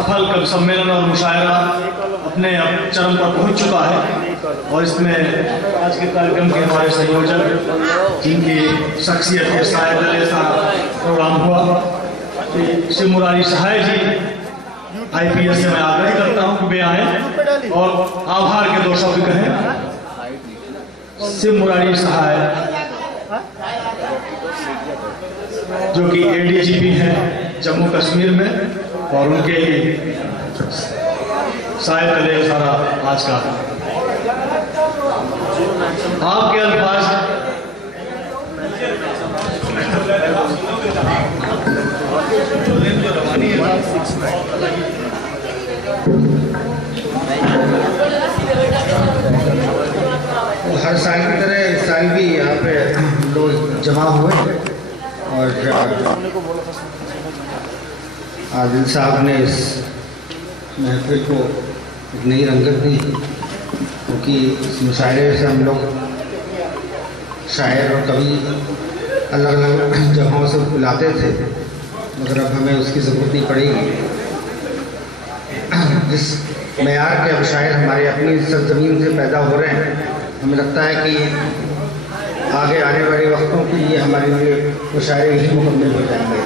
सफल कवि सम्मेलन और मुशायरा अपने चरम पर पहुंच चुका है और इसमें आज के कार्यक्रम के हमारे संयोजक जिनकी शख्सियत के शायद ऐसा प्रोग्राम हुआ श्री मुरारी सहाय जी IPS से मैं आग्रह करता हूं कि वे आए और आभार के 2 शब्द कहें। श्री मुरारी सहाय जो कि ADGP हैं जम्मू कश्मीर में और उनके ही शायद तले सारा आज का आपके अल्फाज हर साल की तरह इस साल भी यहाँ पे लोग जमा हुए और आदिल साहब ने इस महफिल को एक नई रंगत दी क्योंकि इस मुशायरे से हम लोग शायर और कवि अलग अलग जगहों से बुलाते थे मगर अब हमें उसकी ज़रूरत नहीं पड़ेगी। जिस मेयार के अब शायर हमारे अपनी सरजमीन से पैदा हो रहे हैं हमें लगता है कि आगे आने वाले वक्तों के लिए हमारे लिए मुशायरे ही मुकम्मल हो जाएंगे।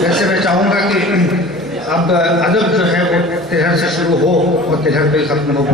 वैसे मैं चाहूँगा कि अब अदब जो है वो तिलहर से शुरू हो और तिलहर पे ख़त्म हो।